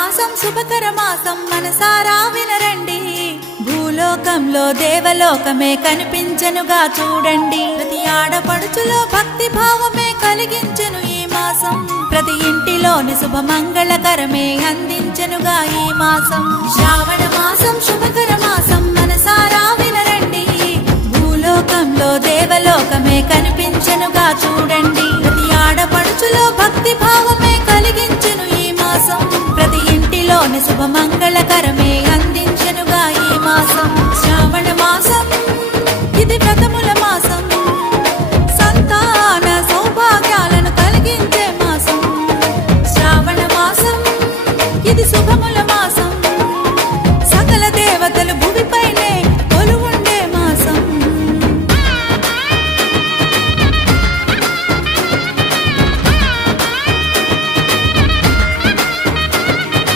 మాసం శుభకర మాసం మనసారా వినరండి, భూలోకంలో దేవలోకమే కనిపించెనుగా చూడండి. ప్రతి ఆడపడుచులో భక్తి భావమే కలిగించెను ఈ మాసం, ప్రతి ఇంటిలోని శుభమంగళకరమే అందించెనుగా ఈ మాసం. శ్రావణ మాసం శుభకర మాసం మనసారా వినరండి, భూలోకంలో దేవలోకమే కనిపించెనుగా చూడండి. ప్రతి ఆడపడుచులో భక్తి భావమే కలిగించెను ఈ మాసం, ప్రతి ఇంటిలోని శుభమంగళకరమే అందించెనుగా ఈ మాసం. శ్రావణ మాసం ఇది వ్రతముల మాసం, సంతాన సౌభాగ్యాలను కలిగించే మాసం. శ్రావణ మాసం ఇది శుభము